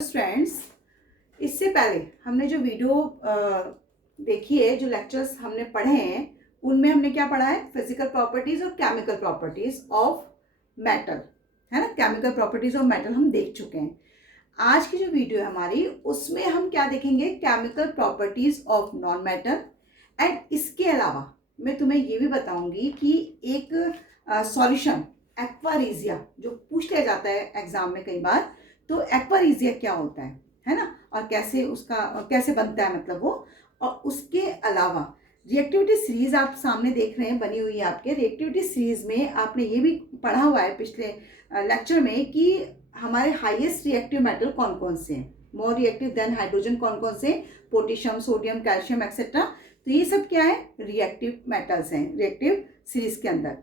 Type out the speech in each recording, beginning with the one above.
Friends, इससे पहले हमने जो वीडियो देखी है, जो लेक्चर्स हमने पढ़े हैं, उनमें हमने क्या पढ़ा है? फिजिकल प्रॉपर्टीज और केमिकल प्रॉपर्टीज ऑफ मेटल, है ना। केमिकल प्रॉपर्टीज ऑफ मेटल हम देख चुके हैं। आज की जो वीडियो है हमारी, उसमें हम क्या देखेंगे? Chemical properties of non metal. And इसके अलावा मैं तुम्हें ये भी बताऊंगी कि एक सॉल्यूशन एक्वारेजिया जो पूछ लिया जाता है एग्जाम में कई बार, तो एक्वारेजिया क्या होता है ना, और कैसे बनता है, मतलब वो। और उसके अलावा रिएक्टिविटी सीरीज आप सामने देख रहे हैं, बनी हुई है आपके। रिएक्टिविटी सीरीज में आपने ये भी पढ़ा हुआ है पिछले लेक्चर में कि हमारे हाईएस्ट रिएक्टिव मेटल कौन कौन से हैं, मोर रिएक्टिव देन हाइड्रोजन कौन कौन से, पोटेशियम, सोडियम, कैल्शियम एक्सेट्रा। तो ये सब क्या है? रिएक्टिव मेटल्स हैं रिएक्टिव सीरीज के अंदर।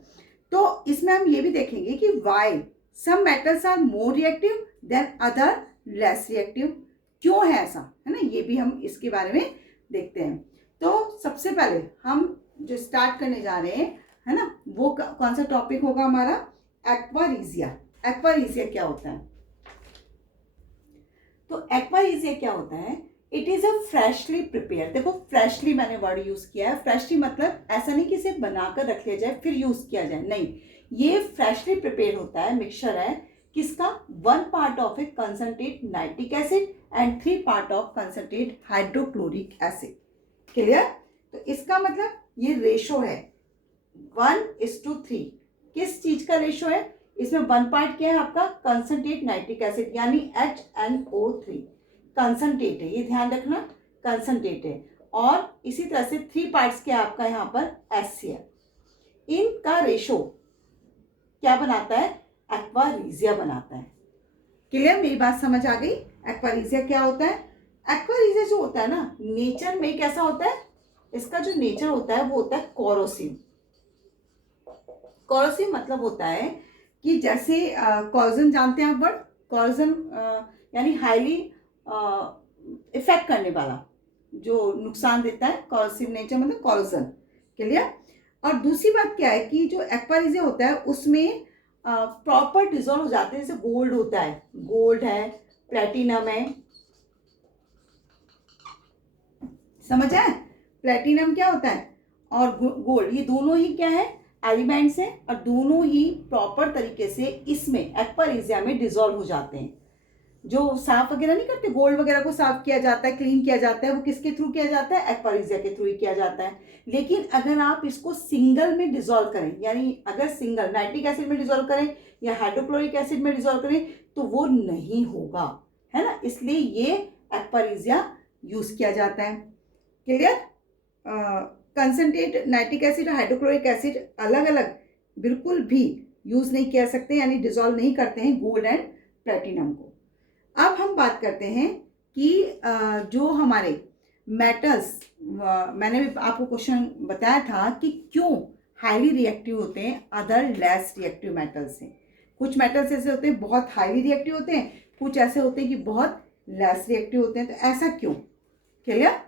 तो इसमें हम ये भी देखेंगे कि why some metals are more reactive than other less reactive, क्यों है ऐसा, है ना। ये भी हम इसके बारे में देखते हैं। तो सबसे पहले हम जो स्टार्ट करने जा रहे हैं, है ना, वो कौन सा टॉपिक होगा हमारा? एक्वारेजिया। एक्वारेजिया क्या होता है? तो एक्वारेजिया क्या होता है? It is a freshly prepare. देखो, फ्रेशली मैंने वर्ड यूज किया है। फ्रेशली मतलब ऐसा नहीं कि इसे बनाकर रख लिया जाए फिर यूज किया जाए, नहीं। ये फ्रेशली प्रिपेयर होता है, मिक्सचर है किसका? 1 part of A concentrate nitric acid and 3 part of concentrate hydrochloric acid. Clear? तो इसका मतलब ये रेशो है 1:3। किस चीज का रेशो है? इसमें 1 पार्ट क्या है आपका? कंसंट्रेट नाइट्रिक एसिड, यानी HNO3 कंसंट्रेट है, ये ध्यान रखना, कंसंट्रेट है। और इसी तरह से 3 पार्ट्स क्या आपका यहाँ पर? HCl। इनका रेशो क्या बनाता है? एक्वारेजिया बनाता है। क्लियर? मेरी बात समझ आ गई? एक्वारेजिया क्या होता है? एक्वारेजिया जो होता है ना, नेचर में कैसा होता है? इसका जो नेचर होता है वो होता है कोरोसिव। कोरोसिव मतलब होता है कि जैसे कॉर्जन, जानते हैं आप वर्ड? कॉर्जन यानी हाईली इफेक्ट करने वाला, जो नुकसान देता है। कोरोसिव नेचर मतलब कॉर्जन। क्लियर? और दूसरी बात क्या है कि जो एक्वारेजिया होता है उसमें प्रॉपर डिजोल्व हो जाते हैं। जैसे गोल्ड होता है, गोल्ड है, प्लेटिनम है, समझ आए? प्लेटिनम क्या होता है और गोल्ड, ये दोनों ही क्या है? एलिमेंट्स हैं, और दोनों ही प्रॉपर तरीके से इसमें एक्वारेजिया में डिजोल्व हो जाते हैं। जो साफ वगैरह नहीं करते, गोल्ड वगैरह को साफ किया जाता है, क्लीन किया जाता है, वो किसके थ्रू किया जाता है? एक्वारेजिया के थ्रू ही किया जाता है। लेकिन अगर आप इसको सिंगल में डिजोल्व करें, यानी अगर सिंगल नाइट्रिक एसिड में डिजोल्व करें या हाइड्रोक्लोरिक एसिड में डिजोल्व करें, तो वो नहीं होगा, है ना। इसलिए ये एक्वारेजिया यूज किया जाता है। क्लियर? कंसंट्रेट नाइट्रिक एसिड और हाइड्रोक्लोरिक एसिड अलग अलग बिल्कुल भी यूज नहीं किया सकते, यानी डिजोल्व नहीं करते हैं गोल्ड एंड प्लेटिनम को। अब हम बात करते हैं कि जो हमारे मेटल्स, मैंने भी आपको क्वेश्चन बताया था कि क्यों हाईली रिएक्टिव होते हैं अदर लेस रिएक्टिव मेटल्स से। कुछ मेटल्स ऐसे होते हैं बहुत हाईली रिएक्टिव होते हैं, कुछ ऐसे होते हैं कि बहुत लेस रिएक्टिव होते हैं। तो ऐसा क्यों? Clear?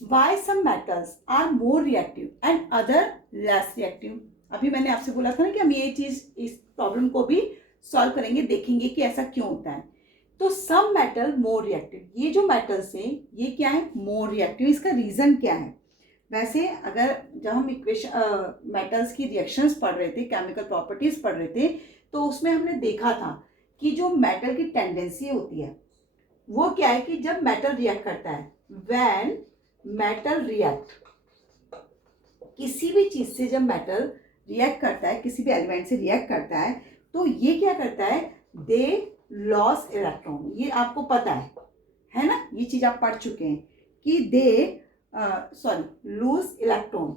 Why some metals are more reactive and other less reactive? अभी मैंने आपसे बोला था ना कि हम ये चीज, इस प्रॉब्लम को भी सॉल्व करेंगे, देखेंगे कि ऐसा क्यों होता है। तो सम मेटल मोर रिएक्टिव, ये जो मेटल्स हैं ये क्या है? More reactive. इसका रीजन क्या है? वैसे अगर जब हम इक्वेशन मेटल्स की रिएक्शंस पढ़ रहे थे, केमिकल प्रॉपर्टीज पढ़ रहे थे, तो उसमें हमने देखा था कि जो मेटल की टेंडेंसी होती है वो क्या है कि जब मेटल रिएक्ट करता है, व्हेन मेटल रिएक्ट, किसी भी चीज से जब मेटल रिएक्ट करता है, किसी भी एलिमेंट से रिएक्ट करता है, तो ये क्या करता है? दे लॉस इलेक्ट्रॉन। ये आपको पता है ना, ये चीज आप पढ़ चुके हैं कि दे लूज इलेक्ट्रॉन।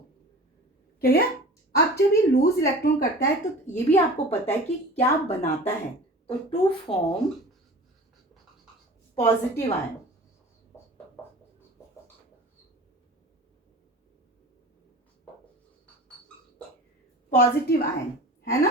क्लियर? अब जब ये लूज इलेक्ट्रॉन करता है, तो ये भी आपको पता है कि क्या बनाता है? तो to form positive ion. Positive ion, है ना।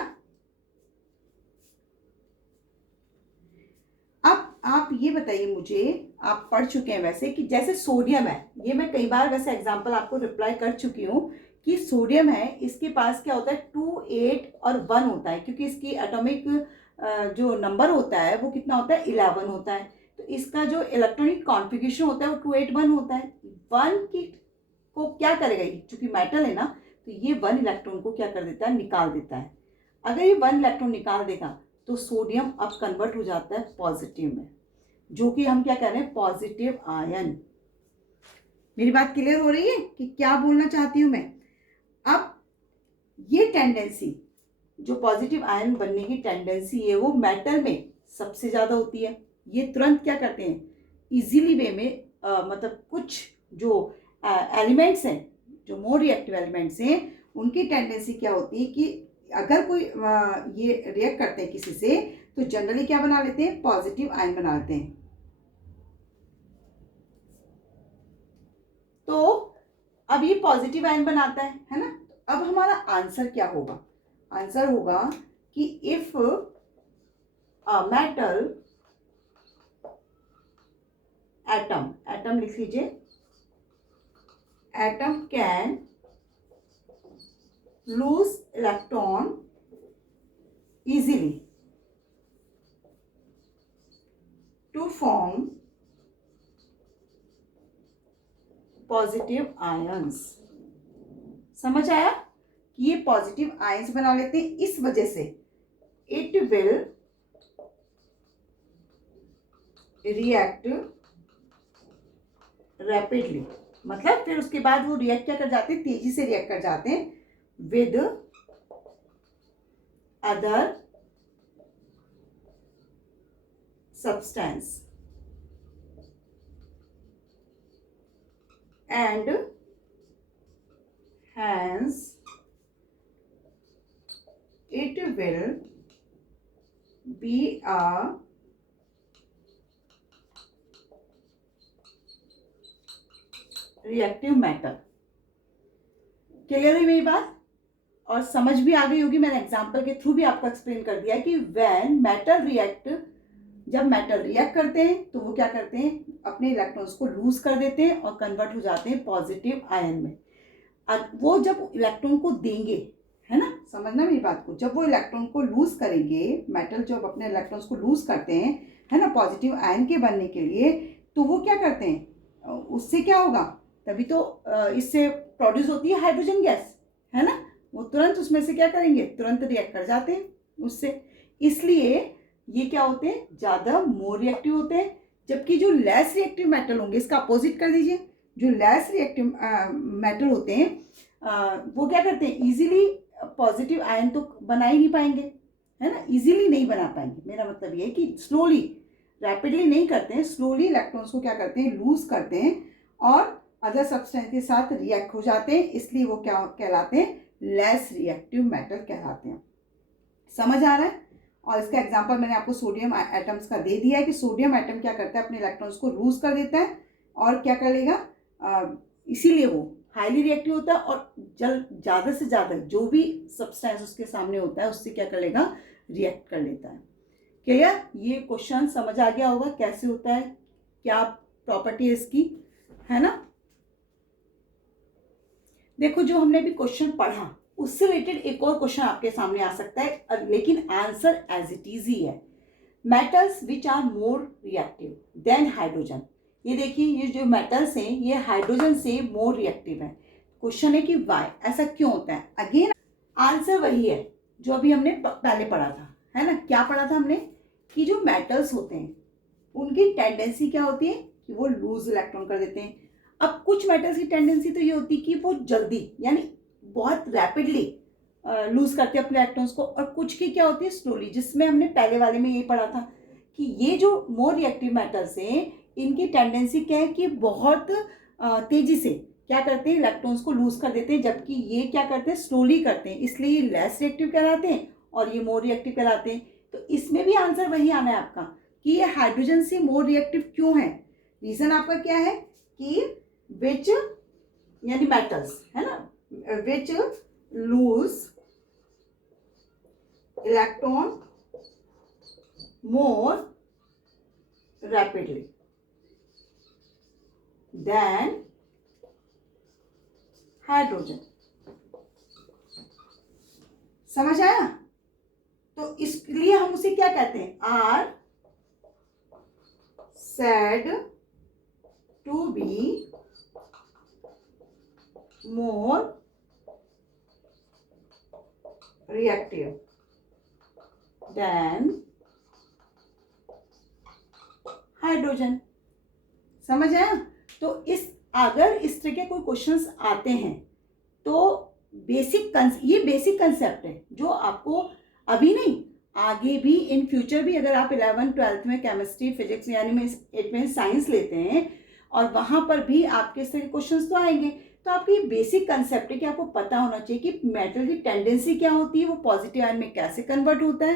अब आप ये बताइए मुझे, आप पढ़ चुके हैं वैसे कि जैसे सोडियम है, ये मैं कई बार वैसे एग्जांपल आपको रिप्लाई कर चुकी हूँ कि सोडियम है, इसके पास क्या होता है? 2, 8 और 1 होता है, क्योंकि इसकी एटॉमिक जो नंबर होता है वो कितना होता है, 11 होता है। तो इसका जो इलेक्ट्रॉनिक कॉन्फ़िगरेशन होता है वो 281 होता है। 1 की को क्या करेगा, ये चूंकि मेटल है ना, तो ये 1 इलेक्ट्रॉन को क्या कर देता है, निकाल देता है। अगर ये 1 इलेक्ट्रॉन निकाल देगा तो सोडियम अब कन्वर्ट हो जाता है पॉजिटिव में, जो कि हम क्या कह रहे हैं, पॉजिटिव आयन। मेरी बात क्लियर हो रही है कि क्या बोलना चाहती हूं मैं? अब ये टेंडेंसी, जो पॉजिटिव आयन बनने की टेंडेंसी है, वो मेटल में सबसे ज़्यादा होती है। ये तुरंत क्या करते हैं, इजीली वे में मतलब कुछ जो एलिमेंट्स हैं, जो मोर रिएक्टिव एलिमेंट्स हैं, उनकी टेंडेंसी क्या होती है कि अगर कोई ये रिएक्ट करते हैं किसी से, तो जनरली क्या बना लेते हैं, पॉजिटिव आयन बना लेते हैं। तो अब ये पॉजिटिव आयन बनाता है ना। अब हमारा आंसर क्या होगा, आंसर होगा कि if a metal atom, atom लिख लीजिए, atom can lose electron easily to form positive ions. समझ आया कि ये पॉजिटिव आयंस बना लेते हैं, इस वजह से इट विल रिएक्ट रैपिडली, मतलब फिर उसके बाद वो रिएक्ट क्या कर जाते हैं, तेजी से रिएक्ट कर जाते हैं with other substance and hence it will be a reactive matter। Clear है मेरी बात? और समझ भी आ गई होगी, मैंने एग्जाम्पल के थ्रू भी आपको एक्सप्लेन कर दिया कि व्हेन मेटल रिएक्ट, जब मेटल रिएक्ट करते हैं तो वो क्या करते हैं, अपने इलेक्ट्रॉन्स को लूज कर देते हैं और कन्वर्ट हो जाते हैं पॉजिटिव आयन में। वो जब इलेक्ट्रॉन को देंगे, है ना, समझना मेरी बात को, जब वो इलेक्ट्रॉन को लूज करेंगे, मेटल जब अपने इलेक्ट्रॉन्स को लूज करते हैं, है ना, पॉजिटिव आयन के बनने के लिए, तो वो क्या करते हैं, उससे क्या होगा, तभी तो इससे प्रोड्यूस होती है हाइड्रोजन गैस, है ना। वो तुरंत उसमें से क्या करेंगे, तुरंत रिएक्ट कर जाते हैं उससे। इसलिए ये क्या होते हैं, ज़्यादा मोर रिएक्टिव होते हैं। जबकि जो लेस रिएक्टिव मेटल होंगे, इसका अपोजिट कर दीजिए, जो लेस रिएक्टिव मेटल होते हैं वो क्या करते हैं, इजीली पॉजिटिव आयन तो बना ही नहीं पाएंगे, है ना, इजीली नहीं बना पाएंगे। मेरा मतलब ये है कि स्लोली, रैपिडली नहीं करते हैं, स्लोली इलेक्ट्रॉन्स को क्या करते हैं, लूज करते हैं और अदर सब्सटेंस के साथ रिएक्ट हो जाते हैं। इसलिए वो क्या कहलाते हैं, लेस रिएक्टिव मेटल कहलाते हैं। समझ आ रहा है? और इसका एग्जांपल मैंने आपको सोडियम एटम्स का दे दिया है कि सोडियम एटम क्या करता है, अपने इलेक्ट्रॉन्स को लूज कर देता है और क्या कर लेगा, इसीलिए वो हाईली रिएक्टिव होता है और ज़्यादा से ज़्यादा जो भी सब्सटेंस उसके सामने होता है उससे क्या कर लेगा, रिएक्ट कर लेता है। क्लियर? ये क्वेश्चन समझ आ गया होगा कैसे होता है, क्या प्रॉपर्टी है इसकी, है ना। देखो जो हमने भी क्वेश्चन पढ़ा उससे रिलेटेड एक और क्वेश्चन आपके सामने आ सकता है, लेकिन आंसर एज इट इज ही है। Metals which are more reactive than hydrogen. ये देखिए, ये जो मेटल्स हैं ये हाइड्रोजन से मोर रिएक्टिव है। क्वेश्चन है कि वाई, ऐसा क्यों होता है। अगेन आंसर वही है जो अभी हमने पहले पढ़ा था, है ना। क्या पढ़ा था हमने, कि जो मेटल्स होते हैं उनकी टेंडेंसी क्या होती है कि वो लूज इलेक्ट्रॉन कर देते हैं। अब कुछ मेटल्स की टेंडेंसी तो ये होती है कि वो जल्दी, यानी बहुत रैपिडली लूज करते हैं अपने इलेक्ट्रॉन्स को, और कुछ की क्या होती है, स्लोली, जिसमें हमने पहले वाले में ये पढ़ा था कि ये जो मोर रिएक्टिव मेटल्स हैं इनकी टेंडेंसी क्या है कि बहुत तेजी से क्या करते हैं, इलेक्ट्रॉन्स को लूज कर देते हैं, जबकि ये क्या करते हैं, स्लोली करते हैं। इसलिए ये लेस रिएक्टिव कहलाते हैं और ये मोर रिएक्टिव कहलाते हैं। तो इसमें भी आंसर वही आना है आपका कि ये हाइड्रोजन से मोर रिएक्टिव क्यों है। रीजन आपका क्या है कि विच, यानी मेटल्स, है ना, which lose electron more rapidly than hydrogen. समझ आया? तो इसलिए हम उसे क्या कहते हैं, are said to be more reactive than hydrogen. समझ आया? तो अगर इस तरह के कोई क्वेश्चंस आते हैं तो ये बेसिक कंसेप्ट है जो आपको अभी नहीं, आगे भी इन फ्यूचर भी, अगर आप 11th 12th में केमिस्ट्री, फिजिक्स यानी में 8th में साइंस लेते हैं और वहां पर भी आपके इस तरह के क्वेश्चंस तो आएंगे। तो आपकी बेसिक कंसेप्ट है कि आपको पता होना चाहिए कि मेटल की टेंडेंसी क्या होती है, वो पॉजिटिव आयन में कैसे कन्वर्ट होता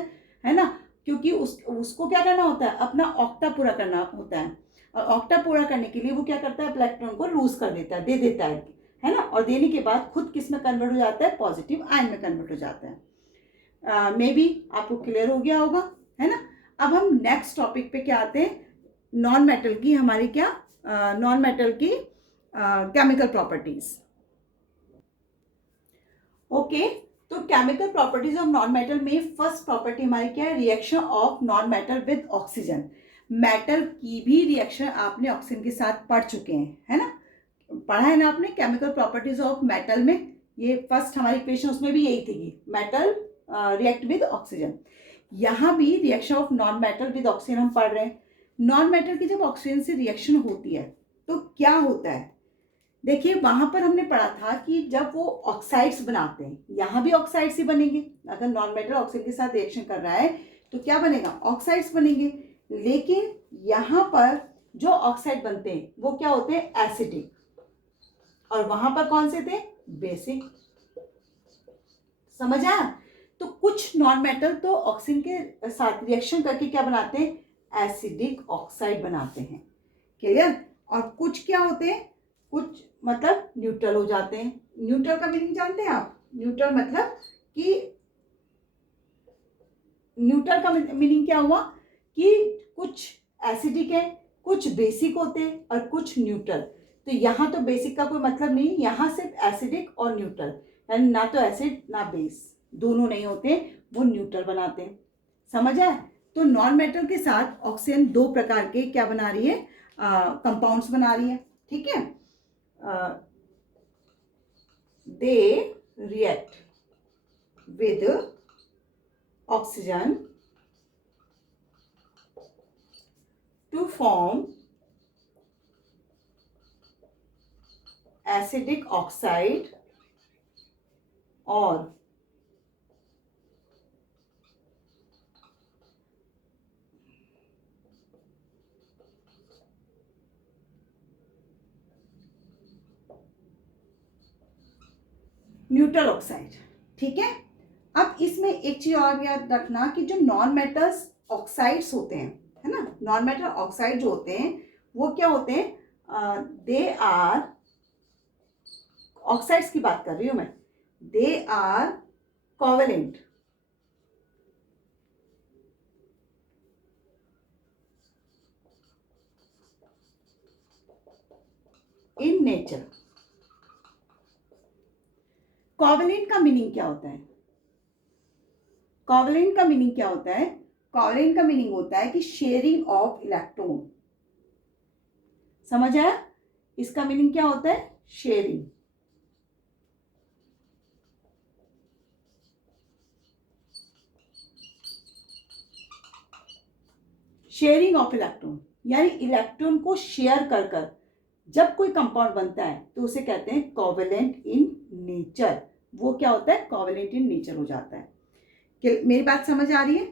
है ना, क्योंकि उसको क्या करना होता है, अपना ऑक्टा पूरा करना होता है, और ऑक्टा पूरा करने के लिए वो क्या करता है, इलेक्ट्रॉन को लूज कर देता है, दे देता है ना, और देने के बाद खुद किस में कन्वर्ट हो जाता है, पॉजिटिव आयन में कन्वर्ट हो जाता है। मे बी आपको क्लियर हो गया होगा, है ना। अब हम नेक्स्ट टॉपिक पे क्या आते हैं, नॉन मेटल की हमारी क्या, नॉन मेटल की केमिकल प्रॉपर्टीज। ओके, तो chemical properties of non metal में फर्स्ट प्रॉपर्टी हमारी क्या है, reaction of non metal with oxygen. Metal की भी रिएक्शन आपने ऑक्सीजन के साथ पढ़ चुके हैं, है ना, पढ़ा है ना आपने, केमिकल प्रॉपर्टीज ऑफ मेटल में ये फर्स्ट हमारी इक्वेशन उसमें भी यही थी, मेटल रिएक्ट विद ऑक्सीजन। यहाँ भी reaction of non metal with oxygen हम पढ़ रहे हैं। नॉन मेटल की जब ऑक्सीजन से रिएक्शन होती है तो क्या होता है, देखिए वहां पर हमने पढ़ा था कि जब वो ऑक्साइड्स बनाते हैं, यहाँ भी ऑक्साइड्स ही बनेंगे। अगर नॉन मेटल ऑक्सीजन के साथ रिएक्शन कर रहा है तो क्या बनेगा, ऑक्साइड्स बनेंगे। लेकिन यहाँ पर जो ऑक्साइड बनते हैं वो क्या होते हैं, एसिडिक, और वहां पर कौन से थे, बेसिक। समझ आया? तो कुछ नॉन मेटल तो ऑक्सीजन के साथ रिएक्शन करके क्या बनाते हैं, एसिडिक ऑक्साइड बनाते हैं। क्लियर? और कुछ क्या होते हैं, कुछ मतलब न्यूट्रल हो जाते हैं। न्यूट्रल का मीनिंग जानते हैं आप? न्यूट्रल मतलब कि न्यूट्रल का मीनिंग क्या हुआ कि कुछ एसिडिक है, कुछ बेसिक होते हैं और कुछ न्यूट्रल। तो यहाँ तो बेसिक का कोई मतलब नहीं, यहाँ सिर्फ एसिडिक और न्यूट्रल, यानी ना तो एसिड ना बेस, दोनों नहीं होते, वो न्यूट्रल बनाते हैं। समझ आए? तो नॉन मेटल के साथ ऑक्सीजन दो प्रकार के क्या बना रही है, कंपाउंड्स बना रही है। ठीक है, they react with oxygen to form acidic oxide और न्यूट्रल ऑक्साइड। ठीक है, अब इसमें एक चीज और याद रखना कि जो नॉन मेटल्स ऑक्साइड्स होते हैं, है ना, नॉन मेटल ऑक्साइड जो होते हैं वो क्या होते हैं, दे आर, ऑक्साइड्स की बात कर रही हूं मैं, they are covalent in nature. Covalent का मीनिंग क्या होता है, कोवेलेंट का मीनिंग क्या होता है, कोवेलेंट का मीनिंग होता है कि शेयरिंग ऑफ इलेक्ट्रॉन। समझ आया? इसका मीनिंग क्या होता है, शेयरिंग। शेयरिंग ऑफ इलेक्ट्रॉन यानी इलेक्ट्रॉन को शेयर कर कर जब कोई कंपाउंड बनता है तो उसे कहते हैं कोवेलेंट इन नेचर। वो क्या होता है, कोवेलेंट इन नेचर हो जाता है। मेरी बात समझ आ रही है?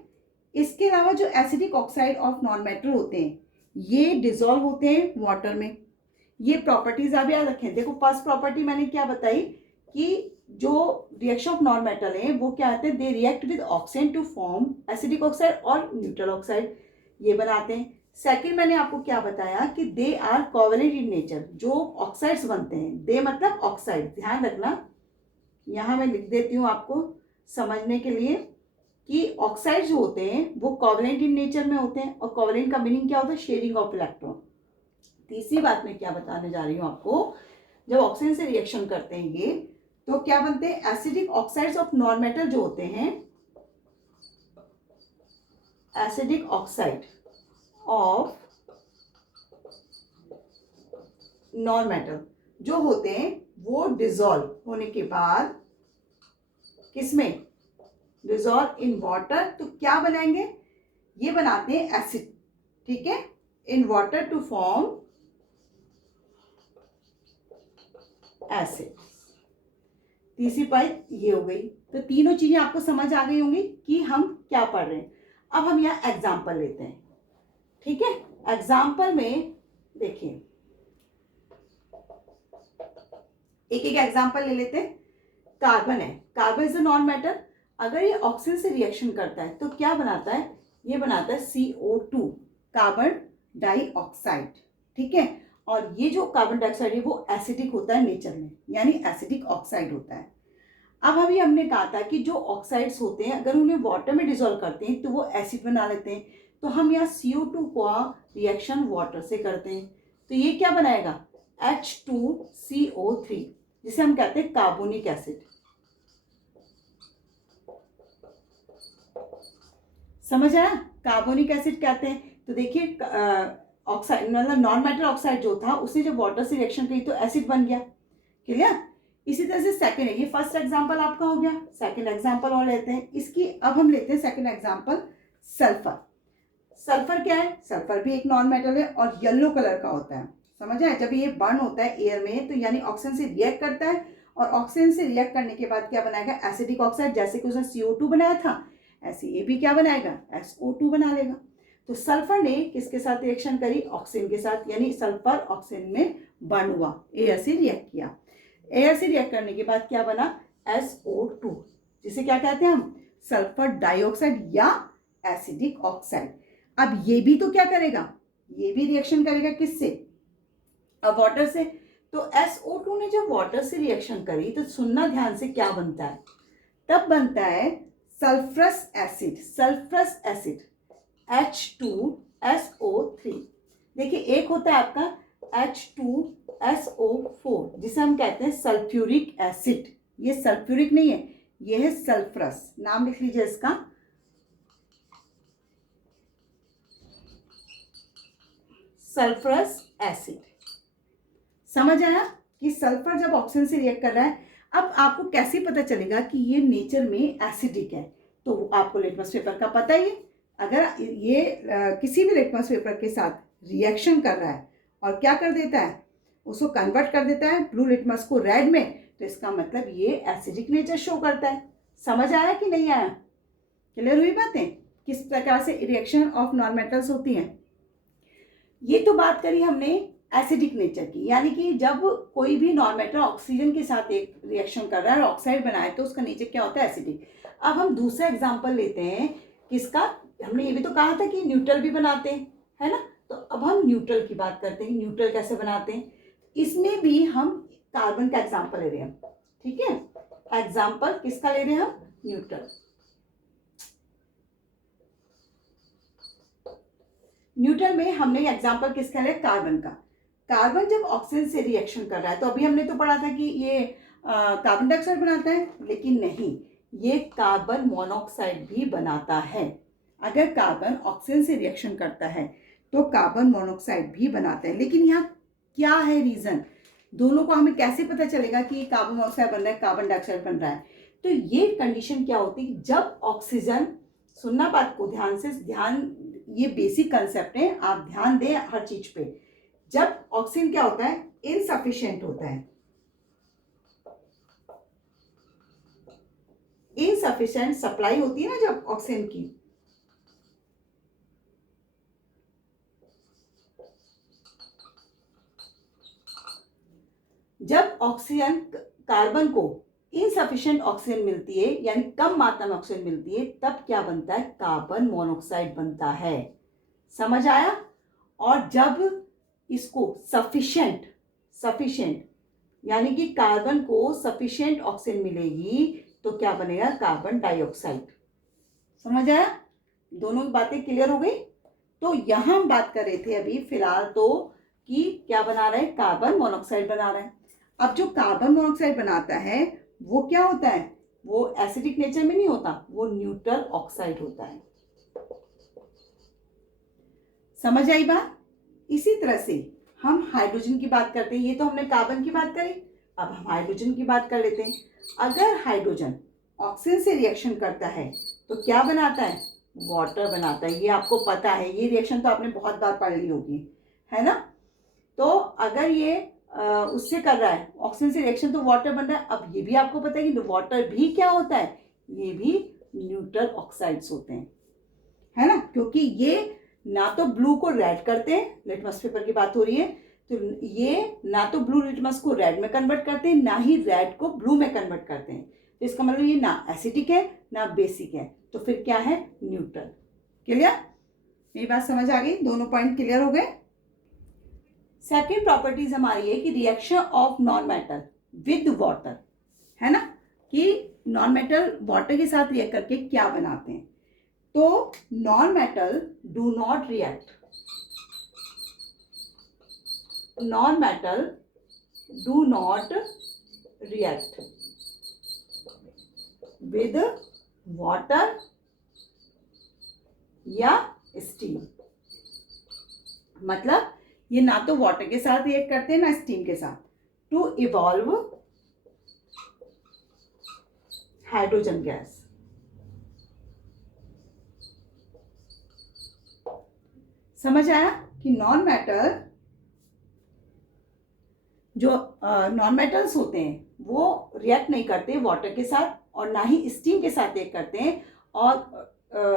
इसके अलावा जो acidic oxide of non metal होते हैं ये डिसॉल्व होते हैं वाटर में। ये प्रॉपर्टीज आप याद रखें। देखो फर्स्ट प्रॉपर्टी मैंने क्या बताई कि जो रिएक्शन ऑफ नॉन मेटल है वो क्या आते हैं, they react with oxygen to form acidic oxide और न्यूट्रल ऑक्साइड, ये बनाते हैं। सेकंड मैंने आपको क्या बताया कि they are covalent in nature. जो ऑक्साइड्स बनते हैं, दे मतलब ऑक्साइड, ध्यान रखना, यहां मैं लिख देती हूं आपको समझने के लिए कि ऑक्साइड जो होते हैं वो कोवेलेंट इन नेचर में होते हैं, और कोवेलेंट का मीनिंग क्या होता है, शेयरिंग ऑफ इलेक्ट्रॉन। तीसरी बात मैं क्या बताने जा रही हूँ आपको, जब ऑक्सीजन से रिएक्शन करते हैं ये तो क्या बनते हैं, acidic oxides of non metal जो होते हैं acidic oxide of non metal जो होते हैं वो डिसॉल्व होने के बाद किसमें, डिसॉल्व इन वाटर, तो क्या बनाएंगे, ये बनाते हैं एसिड, ठीक है, in water to form acid. तीसरी पॉइंट ये हो गई। तो तीनों चीजें आपको समझ आ गई होंगी कि हम क्या पढ़ रहे हैं। अब हम यहाँ एग्जाम्पल लेते हैं, ठीक है। एग्जाम्पल में देखिए, एक एक एग्जाम्पल ले लेते हैं। कार्बन है, carbon is a non matter. अगर ये ऑक्सीजन से रिएक्शन करता है तो क्या बनाता है, ये बनाता है CO2, कार्बन डाइऑक्साइड, ठीक है। और ये जो कार्बन डाइऑक्साइड है वो एसिडिक होता है नेचर में, यानी एसिडिक ऑक्साइड होता है। अब अभी हमने कहा था कि जो ऑक्साइड्स होते हैं अगर उन्हें वाटर में डिसॉल्व करते हैं तो वो एसिड बना लेते हैं। तो हम यहाँ CO2 का रिएक्शन वाटर से करते हैं, तो ये क्या बनाएगा, H2CO3, जिसे हम कहते हैं कार्बोनिक एसिड। समझ आया, कार्बोनिक एसिड कहते हैं। तो देखिए ऑक्साइड मतलब नॉन मेटल ऑक्साइड जो था उसने जब वाटर से रिएक्शन की तो एसिड बन गया, क्लियर। इसी तरह से सेकंड है, ये फर्स्ट एग्जांपल आपका हो गया। सेकंड एग्जांपल और लेते हैं इसकी। अब हम लेते हैं सेकंड एग्जांपल, सल्फर। सल्फर क्या है, सल्फर भी एक नॉन मेटल है और येलो कलर का होता है। समझ आए, जब ये बर्न होता है एयर में तो यानी ऑक्सीजन से रिएक्ट करता है और ऑक्सीजन से रिएक्ट करने के बाद क्या बनाएगा, एसिडिक ऑक्साइड। जैसे कि उसने CO2 बनाया था ऐसे ये भी क्या बनाएगा, SO2 बना लेगा। तो सल्फर ने किसके साथ रिएक्शन करी, ऑक्सीजन के साथ, यानी सल्फर ऑक्सीजन में बर्न हुआ, एयर से रिएक्ट किया। एयर से रिएक्ट करने के बाद क्या बना, SO2, जिसे क्या कहते हैं हम, सल्फर डाइऑक्साइड या एसिडिक ऑक्साइड। अब ये भी तो क्या करेगा, ये भी रिएक्शन करेगा किससे, अब वाटर से। तो SO2 ने जब वाटर से रिएक्शन करी तो सुनना ध्यान से, क्या बनता है, तब बनता है sulphurous acid, sulphurous acid H2SO3। देखिए एक होता है आपका H2SO4 जिसे हम कहते हैं सल्फ्यूरिक एसिड। ये सल्फ्यूरिक नहीं है, ये है सल्फरस, नाम लिख लीजिए इसका, सल्फरस एसिड। समझ आया कि सल्फर जब ऑक्सीजन से रिएक्ट कर रहा है। अब आपको कैसे पता चलेगा कि ये नेचर में एसिडिक है, तो आपको लिटमस पेपर का पता ही है। अगर ये किसी भी लिटमस पेपर के साथ रिएक्शन कर रहा है और क्या कर देता है, उसको कन्वर्ट कर देता है ब्लू लिटमस को रेड में, तो इसका मतलब ये एसिडिक नेचर शो करता है। समझ आया कि नहीं आया, क्लियर हुई बातें, किस प्रकार से रिएक्शन ऑफ नॉन मेटल्स होती हैं। ये तो बात करी हमने एसिडिक नेचर की, यानी कि जब कोई भी नॉन मेटल ऑक्सीजन के साथ एक रिएक्शन कर रहा है और ऑक्साइड बनाए तो उसका नेचर क्या होता है, एसिडिक। अब हम दूसरा एग्जांपल लेते हैं किसका, हमने ये भी तो कहा था कि न्यूट्रल भी बनाते हैं, है ना। तो अब हम न्यूट्रल की बात करते हैं, न्यूट्रल कैसे बनाते हैं। इसमें भी हम कार्बन का एग्जाम्पल ले रहे हैं, ठीक है। एग्जाम्पल किसका ले रहे हैं हम, न्यूट्रल। न्यूट्रल में हमने एग्जाम्पल किसका लिया, कार्बन का। कार्बन जब ऑक्सीजन से रिएक्शन कर रहा है, तो अभी हमने तो पढ़ा था कि ये कार्बन डाइऑक्साइड बनाता है, लेकिन नहीं, ये कार्बन मोनोऑक्साइड भी बनाता है। अगर कार्बन ऑक्सीजन से रिएक्शन करता है तो कार्बन मोनोऑक्साइड भी बनाता है। लेकिन यहाँ क्या है रीजन, दोनों को हमें कैसे पता चलेगा कि ये कार्बन मोनोऑक्साइड बन रहा है, कार्बन डाइऑक्साइड बन रहा है। तो ये कंडीशन क्या होती है, जब ऑक्सीजन, सुनना बात को ध्यान से, ध्यान, ये बेसिक कंसेप्ट है, आप ध्यान दें हर चीज पे। जब ऑक्सीजन क्या होता है, इनसफिशिएंट होता है, इनसफिशिएंट सप्लाई होती है ना जब ऑक्सीजन की, जब ऑक्सीजन, कार्बन को इनसफिशिएंट ऑक्सीजन मिलती है यानी कम मात्रा में ऑक्सीजन मिलती है, तब क्या बनता है, कार्बन मोनोऑक्साइड बनता है। समझ आया। और जब इसको सफिशिएंट, सफिशिएंट यानी कि कार्बन को सफिशिएंट ऑक्सीजन मिलेगी तो क्या बनेगा, कार्बन डाइऑक्साइड। समझ आया, दोनों बातें क्लियर हो गई। तो यहां हम बात कर रहे थे अभी फिलहाल तो कि क्या बना रहे हैं, कार्बन मोनोऑक्साइड बना रहे हैं। अब जो कार्बन मोनोऑक्साइड बनाता है वो क्या होता है, वो एसिडिक नेचर में नहीं होता, वो न्यूट्रल ऑक्साइड होता है। समझ आई बात? इसी तरह से हम हाइड्रोजन की बात करते हैं, ये तो हमने कार्बन की बात करी, अब हम हाइड्रोजन की बात कर लेते हैं। अगर हाइड्रोजन ऑक्सीजन से रिएक्शन करता है तो क्या बनाता है? वाटर बनाता है। ये आपको पता है, ये रिएक्शन तो आपने बहुत बार पढ़ ली होगी, है ना? तो अगर ये उससे कर रहा है ऑक्सीजन से रिएक्शन, तो वाटर बन रहा है। अब ये भी आपको पता है कि वाटर भी क्या होता है? ये भी न्यूट्रल ऑक्साइड्स होते हैं, है ना? क्योंकि ये ना तो ब्लू को रेड करते हैं, लिटमस पेपर की बात हो रही है, तो ये ना तो ब्लू लिटमस को रेड में कन्वर्ट करते हैं, ना ही रेड को ब्लू में कन्वर्ट करते हैं। तो इसका मतलब ये ना एसिडिक है ना बेसिक है, तो फिर क्या है? न्यूट्रल। क्लियर? मेरी बात समझ आ गई? दोनों पॉइंट क्लियर हो गए? सेकेंड प्रॉपर्टीज हमारी है कि reaction of non metal with water, है ना? कि नॉन मेटल वाटर के साथ रिएक्ट करके क्या बनाते हैं। तो non metal do not react, non metal do not react with water या स्टीम। मतलब ये ना तो वाटर के साथ रिएक्ट करते हैं ना स्टीम के साथ, टू इवॉल्व हाइड्रोजन गैस। समझ आया कि नॉन मेटल, जो नॉन मेटल्स होते हैं वो रिएक्ट नहीं करते वाटर के साथ और ना ही स्टीम के साथ रिएक्ट करते हैं, और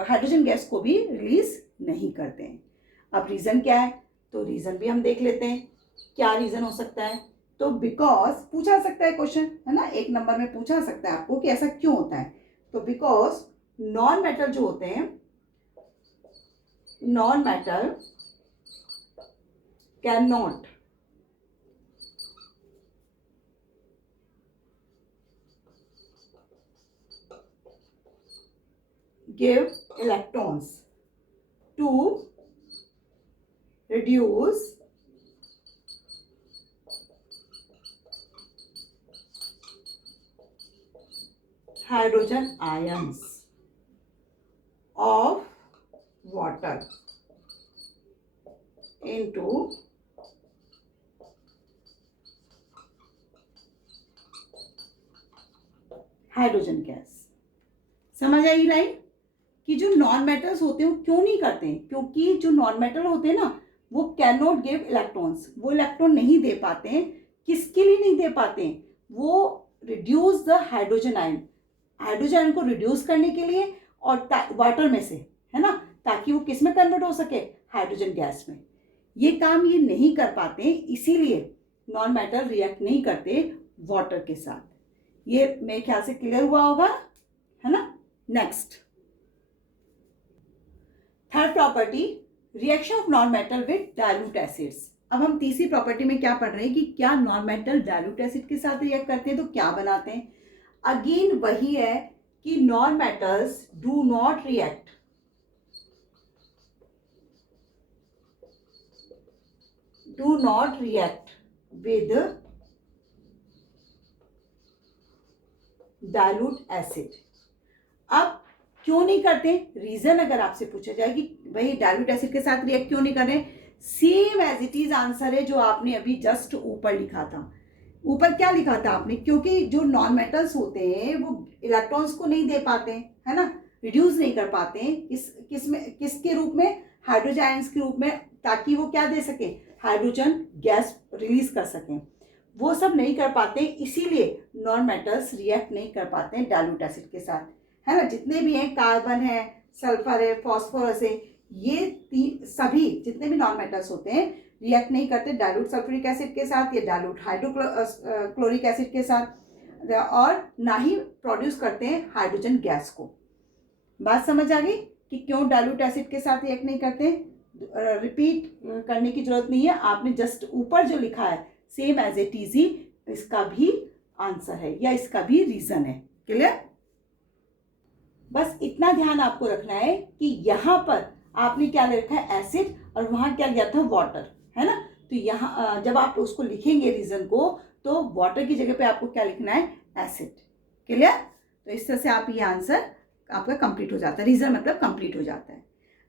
हाइड्रोजन गैस को भी रिलीज नहीं करते हैं। अब रीजन क्या है? तो रीजन भी हम देख लेते हैं, क्या रीजन हो सकता है। तो बिकॉज पूछा सकता है क्वेश्चन, है ना, 1 नंबर में पूछा सकता है आपको कि ऐसा क्यों होता है। तो बिकॉज नॉन मेटल जो होते हैं, non metal can not give electrons to reduce hydrogen ions of water into hydrogen gas. समझ आई लाइन? कि जो नॉन मेटल्स होते हैं वो क्यों नहीं करते हैं? क्योंकि जो नॉन मेटल होते हैं ना, वो कैन नॉट गिव इलेक्ट्रॉन्स, वो इलेक्ट्रॉन नहीं दे पाते हैं। किसके लिए नहीं दे पाते हैं? वो reduce the hydrogen ion, hydrogen ion को रिड्यूस करने के लिए, और वाटर में से, है ना, ताकि वो किस में कन्वर्ट हो सके? हाइड्रोजन गैस में। ये काम ये नहीं कर पाते, इसीलिए नॉन मेटल रिएक्ट नहीं करते वाटर के साथ। ये मेरे ख्याल से क्लियर हुआ होगा, है ना? Next, third property, reaction of non metal with dilute acids. अब हम तीसरी प्रॉपर्टी में क्या पढ़ रहे हैं कि क्या नॉन मेटल डाइल्यूट एसिड के साथ रिएक्ट करते हैं तो क्या बनाते हैं। अगेन वही है कि non metals do not react with dilute acid. अब क्यों नहीं करते? रीजन अगर आपसे पूछा जाए कि भाई डाइल्यूट एसिड के साथ रिएक्ट क्यों नहीं कर रहे, same as it is answer है जो आपने अभी जस्ट ऊपर लिखा था। ऊपर क्या लिखा था आपने? क्योंकि जो नॉन मेटल्स होते हैं वो इलेक्ट्रॉन्स को नहीं दे पाते हैं, है ना, रिड्यूस नहीं कर पाते हैं। किसके रूप में? हाइड्रोजन आयंस के रूप में, ताकि वो क्या दे सके? हाइड्रोजन गैस रिलीज कर सकें। वो सब नहीं कर पाते, इसीलिए नॉन मेटल्स रिएक्ट नहीं कर पाते हैं डाइल्यूट एसिड के साथ, है ना। जितने भी हैं, कार्बन है, सल्फर है, फास्फोरस है, ये सभी जितने भी नॉन मेटल्स होते हैं रिएक्ट नहीं करते डाइल्यूट सल्फ्यूरिक एसिड के साथ या डाइल्यूट हाइड्रोक्लोरिक एसिड के साथ, और ना ही प्रोड्यूस करते हैं हाइड्रोजन गैस को। बात समझ आ गई कि क्यों डाइल्यूट एसिड के साथ रिएक्ट नहीं करते? रिपीट करने की जरूरत नहीं है, आपने जस्ट ऊपर जो लिखा है सेम एज इट इज ही इसका भी आंसर है या इसका भी रीजन है। क्लियर? बस इतना ध्यान आपको रखना है कि यहाँ पर आपने क्या लिखा है? एसिड, और वहां क्या लिया था? वाटर, है ना। तो यहाँ जब आप उसको लिखेंगे रीजन को, तो वाटर की जगह पे आपको क्या लिखना है? एसिड। क्लियर? तो इस तरह से आप ये आंसर आपका कंप्लीट हो जाता है, रीजन मतलब कंप्लीट हो जाता है।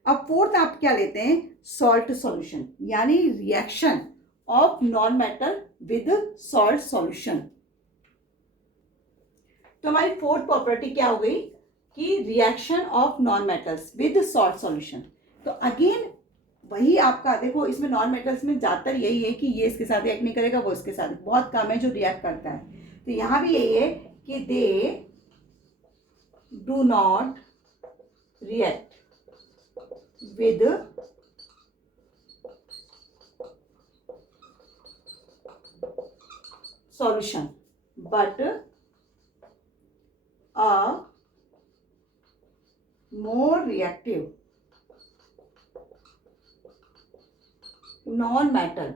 अब फोर्थ आप क्या लेते हैं, सॉल्ट सॉल्यूशन, यानी reaction of non metal with salt solution. तो हमारी फोर्थ प्रॉपर्टी क्या हो गई कि reaction of non metals with salt solution. तो अगेन वही आपका देखो, इसमें नॉन मेटल्स में ज़्यादातर यही है कि ये इसके साथ रिएक्ट नहीं करेगा, वो इसके साथ, बहुत कम है जो रिएक्ट करता है। तो यहाँ भी यही है कि they do not react with solution but a more reactive non-metal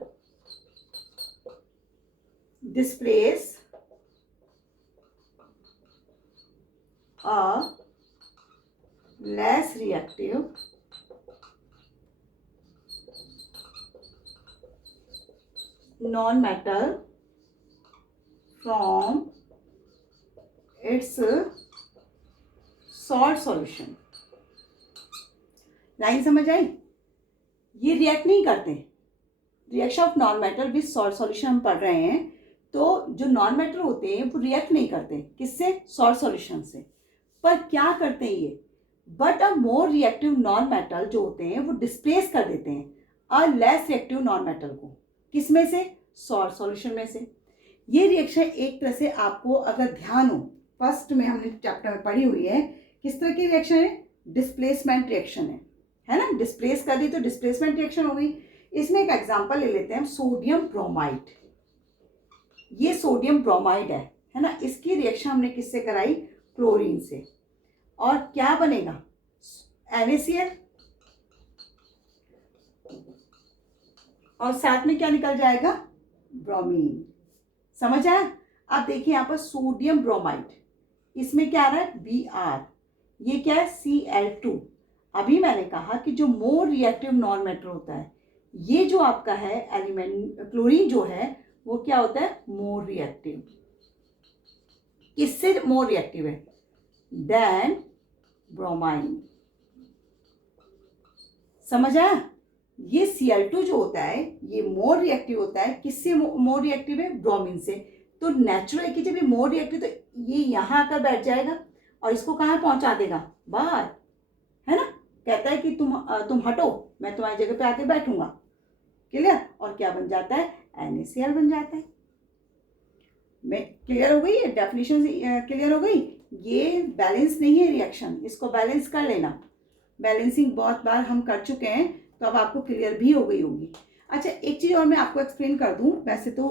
displays a less reactive non-metal from its salt solution। Line समझ आई? ये रिएक्ट नहीं करते, reaction of non metal with salt solution हम पढ़ रहे हैं। तो जो नॉन मेटल होते हैं वो रिएक्ट नहीं करते, किससे, सॉल्ट सॉल्यूशन से। पर क्या करते हैं ये, but a more reactive non metal जो होते हैं वो डिस्प्लेस कर देते हैं a less reactive non metal को, किसमें से, सॉल्ट सॉल्यूशन में से। ये रिएक्शन एक तरह से आपको अगर ध्यान हो, फर्स्ट में हमने चैप्टर में पढ़ी हुई है, किस तरह की रिएक्शन है, डिस्प्लेसमेंट रिएक्शन है ना, डिस्प्लेस कर दी तो डिस्प्लेसमेंट रिएक्शन हो गई। इसमें एक एग्जांपल ले लेते हैं, सोडियम ब्रोमाइड। ये सोडियम ब्रोमाइड है ना, इसकी रिएक्शन हमने किससे कराई, क्लोरीन से, और क्या बनेगा, NaCl, और साथ में क्या निकल जाएगा, ब्रोमीन। समझ आया? अब देखिए यहाँ पर सोडियम ब्रोमाइड, इसमें क्या आ रहा है, Br, ये क्या है, Cl2। अभी मैंने कहा कि जो मोर रिएक्टिव नॉन मेटल होता है, ये जो आपका है एलिमेंट क्लोरीन जो है वो क्या होता है, मोर रिएक्टिव। किससे मोर रिएक्टिव है, देन ब्रोमाइन। समझ आया? ये Cl2 जो होता है ये मोर रिएक्टिव होता है, किससे मोर रिएक्टिव है, ब्रोमीन से। तो नेचुरल है कि जब ये मोर रिएक्टिव तो ये यहाँ आकर बैठ जाएगा और इसको कहाँ पहुंचा देगा, बाहर, है ना। कहता है कि तुम हटो, मैं तुम्हारी जगह पे आके बैठूंगा, क्लियर। और क्या बन जाता है, NaCl बन जाता है। मैं क्लियर हो गई है, डेफिनेशन क्लियर हो गई। ये बैलेंस नहीं है रिएक्शन, इसको बैलेंस कर लेना। बैलेंसिंग बहुत बार हम कर चुके हैं, तो अब आपको क्लियर भी हो गई होगी। अच्छा, एक चीज़ और मैं आपको एक्सप्लेन कर दूं, वैसे तो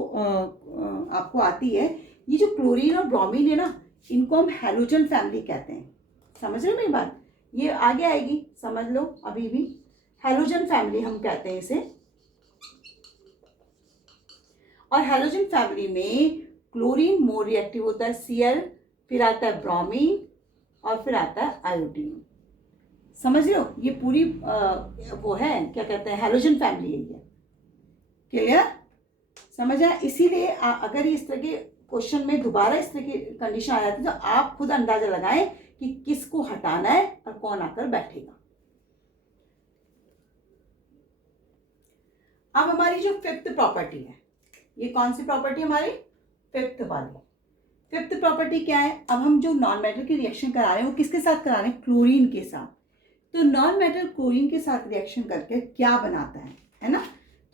आपको आती है। ये जो क्लोरीन और ब्रोमीन है ना, इनको हम हैलोजन फैमिली कहते हैं। समझ रहे हो मेरी बात, ये आगे आएगी, समझ लो। अभी भी हैलोजन फैमिली हम कहते हैं इसे। और हैलोजन फैमिली में क्लोरीन मोर रिएक्टिव होता है, Cl, फिर आता है ब्रोमीन, और फिर आता है आयोडीन। समझ रहे हो, ये पूरी वो है, क्या कहते हैं, हैलोजन फैमिली है ये। क्लियर, समझ आया? इसीलिए अगर इस तरह के क्वेश्चन में दोबारा इस तरह की कंडीशन आ जाती है, तो आप खुद अंदाजा लगाएं कि किसको हटाना है और कौन आकर बैठेगा। अब हमारी जो फिफ्थ प्रॉपर्टी है, ये कौन सी प्रॉपर्टी हमारी, फिफ्थ वाली। फिफ्थ प्रॉपर्टी क्या है, अब हम जो नॉन मेटल की रिएक्शन करा रहे हैं वो किसके साथ करा रहे हैं, क्लोरीन के साथ। तो नॉन मेटल क्लोरीन के साथ रिएक्शन करके क्या बनाता है ना।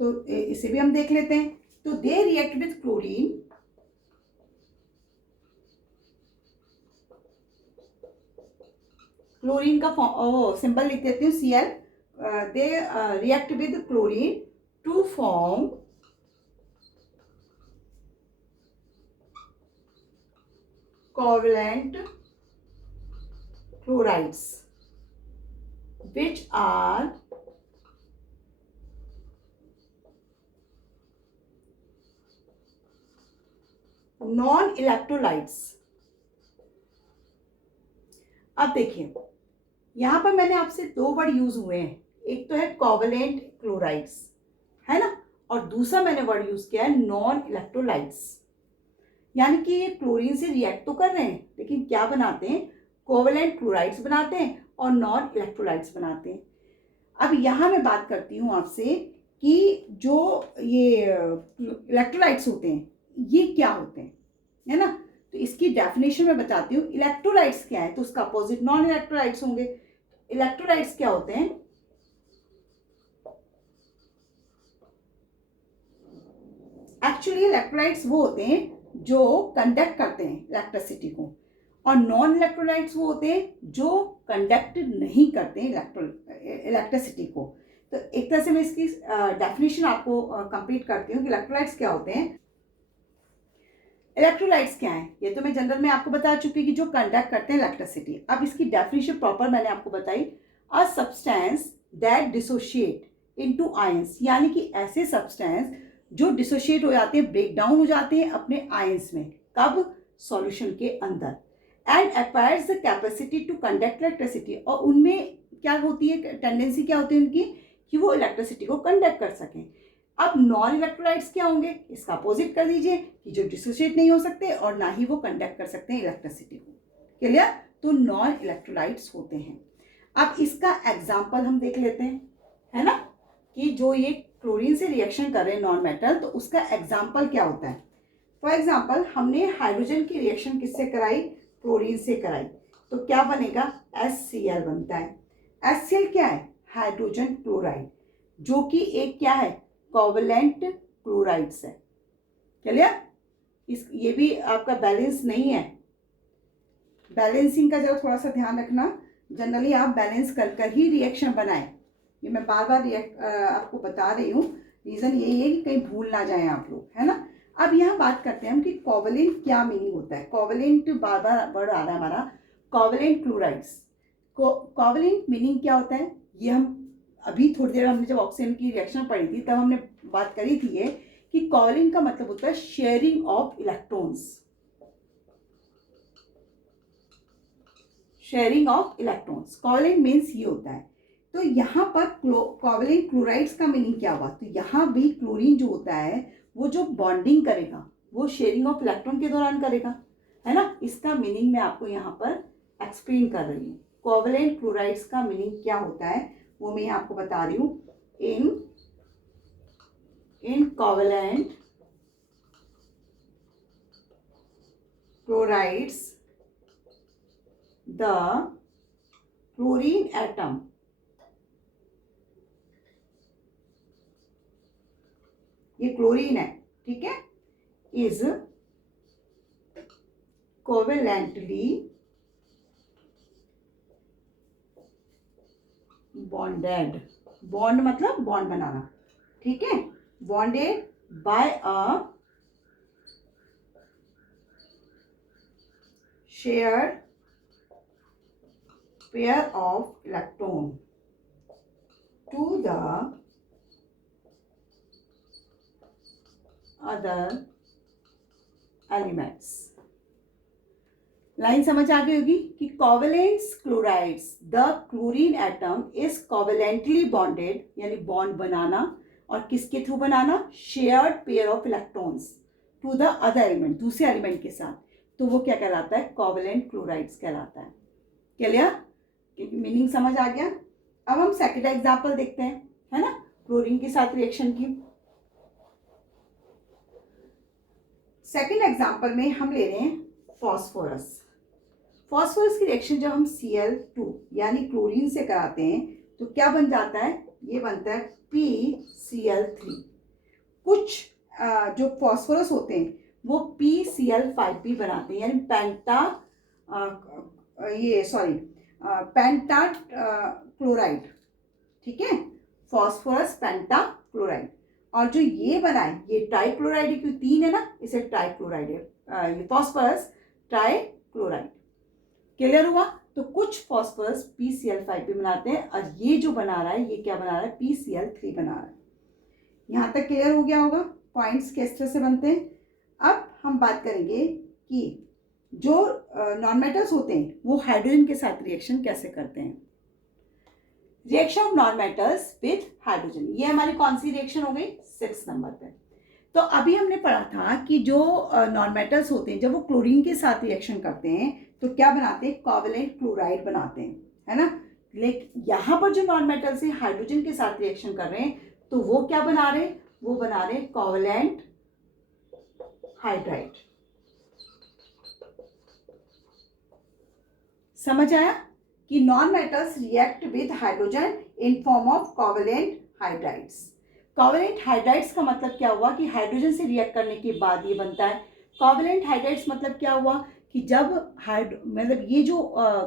तो इसे भी हम देख लेते हैं। तो they react with chlorine, chlorine का सिंबल लिख देती हूँ, Cl। They react with chlorine to form covalent chlorides which are non-electrolytes। अब देखिए यहां पर मैंने आपसे दो वर्ड यूज हुए हैं, एक तो है कोवलेंट क्लोराइड्स, है ना, और दूसरा मैंने वर्ड यूज किया है नॉन इलेक्ट्रोलाइट्स। यानी कि ये क्लोरीन से रिएक्ट तो कर रहे हैं, लेकिन क्या बनाते हैं, कोवलेंट क्लोराइड्स बनाते हैं और नॉन इलेक्ट्रोलाइट्स बनाते हैं। अब यहाँ मैं बात करती हूँ आपसे कि जो ये इलेक्ट्रोलाइट्स होते हैं ये क्या होते हैं, है ना। तो इसकी डेफिनेशन मैं बताती हूँ। इलेक्ट्रोलाइट्स क्या है, तो उसका अपोजिट नॉन इलेक्ट्रोलाइट्स होंगे। इलेक्ट्रोलाइट्स क्या होते हैं, एक्चुअली इलेक्ट्रोलाइट्स वो होते हैं जो कंडक्ट करते हैं इलेक्ट्रिसिटी को, और नॉन इलेक्ट्रोलाइट्स वो होते हैं जो कंडक्ट नहीं करते इलेक्ट्रिसिटी को। तो एक तरह से मैं इसकी डेफिनेशन आपको कंप्लीट करती हूँ कि इलेक्ट्रोलाइट्स क्या होते हैं। इलेक्ट्रोलाइट्स क्या है, ये तो मैं जनरल में आपको बता चुकी कि जो कंडक्ट करते हैं इलेक्ट्रिसिटी। अब इसकी डेफिनेशन प्रॉपर मैंने आपको बताई, a substance that dissociate into ions, यानी कि ऐसे सब्सटेंस जो डिसोशिएट हो जाते हैं, ब्रेक डाउन हो जाते हैं अपने आयंस में, कब, सॉल्यूशन के अंदर, and acquires the capacity to conduct electricity, और उनमें क्या होती है, टेंडेंसी क्या होती है उनकी कि वो इलेक्ट्रिसिटी को कंडक्ट कर सकें। अब नॉन इलेक्ट्रोलाइट्स क्या होंगे, इसका अपोजिट कर दीजिए कि जो डिसोशिएट नहीं हो सकते और ना ही वो कंडक्ट कर सकते हैं इलेक्ट्रिसिटी को। क्लियर, तो नॉन इलेक्ट्रोलाइट्स होते हैं। अब इसका एग्जांपल हम देख लेते हैं, है ना, कि जो ये क्लोरीन से रिएक्शन कर रहे हैं नॉन मेटल, तो उसका एग्जाम्पल क्या होता है। फॉर एग्जाम्पल हमने हाइड्रोजन की रिएक्शन किससे कराई, क्लोरीन से कराई, तो क्या बनेगा, HCl बनता है। HCl क्या है, हाइड्रोजन क्लोराइड, जो कि एक क्या है, कोवलेंट क्लोराइड्स है। चलिए, इस ये भी आपका बैलेंस नहीं है, बैलेंसिंग का जरा थोड़ा सा ध्यान रखना। जनरली आप बैलेंस कर कर ही रिएक्शन बनाएं, ये मैं बार बार आपको बता रही हूँ। रीज़न यही है कि कहीं भूल ना जाएं आप लोग, है ना। अब यहाँ बात करते हैं हम कि कोवलेंट क्या मीनिंग होता है। कोवलेंट बार बार वर्ड आ रहा है हमारा, कोवलेंट क्लोराइड्स। कोवलेंट मीनिंग क्या होता है, ये हम अभी थोड़ी देर हमने जब ऑक्सीजन की रिएक्शन पढ़ी थी तब हमने बात करी थी ये कि कोवलेंट का मतलब होता है sharing of electrons, sharing of electrons, covalent means ये होता है। तो यहाँ पर कोवलेंट क्लोराइड्स का मीनिंग क्या हुआ, तो यहाँ भी क्लोरीन जो होता है वो जो बॉन्डिंग करेगा वो शेयरिंग ऑफ इलेक्ट्रॉन के दौरान करेगा, है ना। इसका मीनिंग मैं आपको यहाँ पर एक्सप्लेन कर रही हूँ। कोवलेंट क्लोराइड्स का मीनिंग क्या होता है वो मैं आपको बता रही हूँ। In covalent chlorides the chlorine atom ये क्लोरीन है, ठीक है, इज कोवेलेंटली बॉन्डेड, बॉन्ड मतलब बॉन्ड बनाना, ठीक है, bonded by a shared pair of electron to the other elements. Line समझ आ गई होगी कि covalents chlorides the chlorine atom is covalently bonded, यानी बॉन्ड बनाना, और किसके थ्रू बनाना, shared pair of electrons to the other element, दूसरे एलिमेंट के साथ, तो वो क्या कहलाता है, कोवेलेंट क्लोराइड्स कहलाता है। क्लियर, मीनिंग समझ आ गया। अब हम सेकंड एग्जांपल देखते हैं, है ना, क्लोरीन के साथ रिएक्शन की। सेकंड एग्जांपल में हम ले रहे हैं फॉस्फोरस। फॉस्फोरस की रिएक्शन जब हम Cl2 यानी क्लोरीन से कराते हैं तो क्या बन जाता है, ये बनता है PCl3। कुछ जो फॉस्फोरस होते हैं वो PCl5 बनाते हैं, यानी पेंटा क्लोराइड, ठीक है, फॉस्फोरस पेंटा क्लोराइड। और जो ये बनाए ये ट्राइक्लोराइड है, क्योंकि 3 है ना, इसे ट्राइक्लोराइड है, ये फॉस्फोरस ट्राइक्लोराइड। क्लियर हुआ। तो कुछ फॉस्फोरस PCl5 बनाते हैं, और ये जो बना रहा है ये क्या बना रहा है, PCl3 बना रहा है। यहाँ तक क्लियर हो गया होगा पॉइंट्स किस तरह से बनते हैं। अब हम बात करेंगे कि जो नॉन मेटल्स होते हैं वो हाइड्रोजन के साथ रिएक्शन कैसे करते हैं। Reaction of non metals with hydrogen, ये हमारी कौन सी रिएक्शन हो गई, 6 नंबर पे। तो अभी हमने पढ़ा था कि जो नॉन मेटल्स होते हैं जब वो क्लोरीन के साथ रिएक्शन करते हैं तो क्या बनाते हैं, कोवेलेंट क्लोराइड बनाते हैं, है ना। लेकिन यहाँ पर जो नॉन मेटल्स है हाइड्रोजन के साथ रिएक्शन कर रहे हैं, तो वो क्या बना रहे, वो बना रहे कोवेलेंट हाइड्राइड। समझ आया कि non metals react with hydrogen in form of covalent hydrides. Covalent hydrides का मतलब क्या हुआ कि हाइड्रोजन से रिएक्ट करने के बाद ये बनता है। कोवेलेंट हाइड्राइड्स मतलब क्या हुआ कि जब मतलब ये जो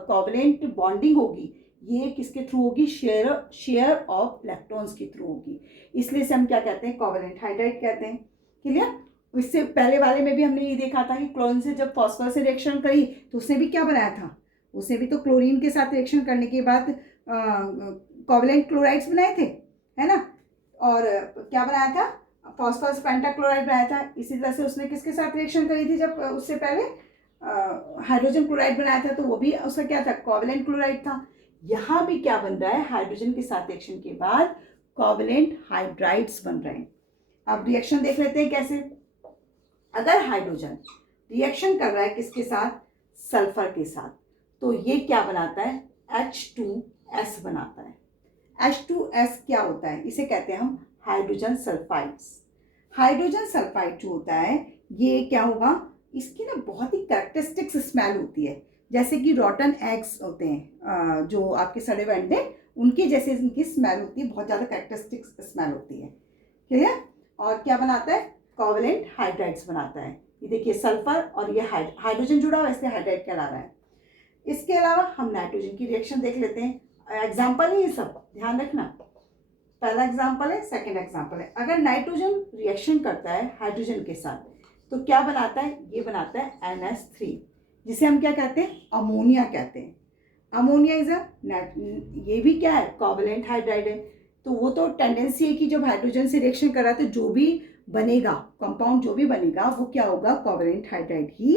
कोवेलेंट बॉन्डिंग होगी ये किसके थ्रू होगी, शेयर ऑफ इलेक्ट्रॉन्स के थ्रू होगी, इसलिए से हम क्या कहते हैं, कोवेलेंट हाइड्राइड कहते हैं। क्लियर। इससे पहले वाले में भी हमने ये देखा था कि क्लोरीन से जब फॉस्फोरस से रिएक्शन करी तो उसने भी क्या बनाया था, उसने भी तो क्लोरीन के साथ रिएक्शन करने के बाद कोवेलेंट क्लोराइड्स बनाए थे, है ना। और क्या बनाया था, फॉस्फोरस पेंटाक्लोराइड बनाया था। इसी तरह से उसने किसके साथ रिएक्शन करी थी, जब उससे पहले हाइड्रोजन क्लोराइड बनाया था तो वो भी उसका क्या था, कोवेलेंट क्लोराइड था। यहाँ भी क्या बन रहा है, हाइड्रोजन के साथ रिएक्शन के बाद कोवेलेंट हाइड्राइड्स बन रहे हैं। अब रिएक्शन देख लेते हैं कैसे। अगर हाइड्रोजन रिएक्शन कर रहा है किसके साथ, सल्फर के साथ, तो ये क्या बनाता है, H2S बनाता है। H2S क्या होता है, इसे कहते हैं हम हाइड्रोजन सल्फाइड्स। हाइड्रोजन सल्फाइड जो होता है ये क्या होगा, इसकी ना बहुत ही कैरेक्टरिस्टिक स्मेल होती है, जैसे कि रॉटन एग्स होते हैं जो आपके सड़े हुए अंडे, उनके जैसे इनकी स्मेल होती है, बहुत ज़्यादा कैरेक्टरिस्टिक स्मेल होती है। क्लियर। और क्या बनाता है, कोवेलेंट हाइड्राइड्स बनाता है। ये देखिए सल्फर और ये हाइड्रोजन जुड़ा हुआ, इसलिए हाइड्राइड कहला रहा है। इसके अलावा हम नाइट्रोजन की रिएक्शन देख लेते हैं। एग्जाम्पल है ये सब, ध्यान रखना। पहला एग्जाम्पल है, सेकेंड एग्जाम्पल है। अगर नाइट्रोजन रिएक्शन करता है हाइड्रोजन के साथ तो क्या बनाता है, ये बनाता है NH3, जिसे हम क्या कहते हैं, अमोनिया कहते हैं। अमोनिया इज ये भी क्या है, कोवेलेंट हाइड्राइड है। तो वो तो टेंडेंसी है कि जब हाइड्रोजन से रिएक्शन कर रहा है तो जो भी बनेगा, कंपाउंड जो भी बनेगा वो क्या होगा, कोवेलेंट हाइड्राइड ही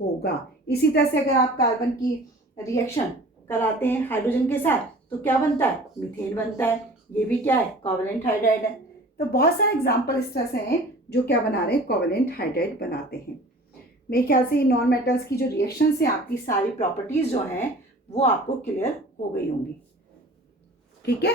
होगा। इसी तरह से अगर आप कार्बन की रिएक्शन कराते हैं हाइड्रोजन के साथ तो क्या बनता है, मीथेन बनता है। ये भी क्या है, कोवेलेंट हाइड्राइड है। तो बहुत सारे एग्जाम्पल इस तरह से हैं जो क्या बना रहे हैं, कोवेलेंट हाइड्राइड बनाते हैं। मेरे ख्याल से नॉन मेटल्स की जो रिएक्शन से आपकी सारी प्रॉपर्टीज जो हैं वो आपको क्लियर हो गई होंगी। ठीक है।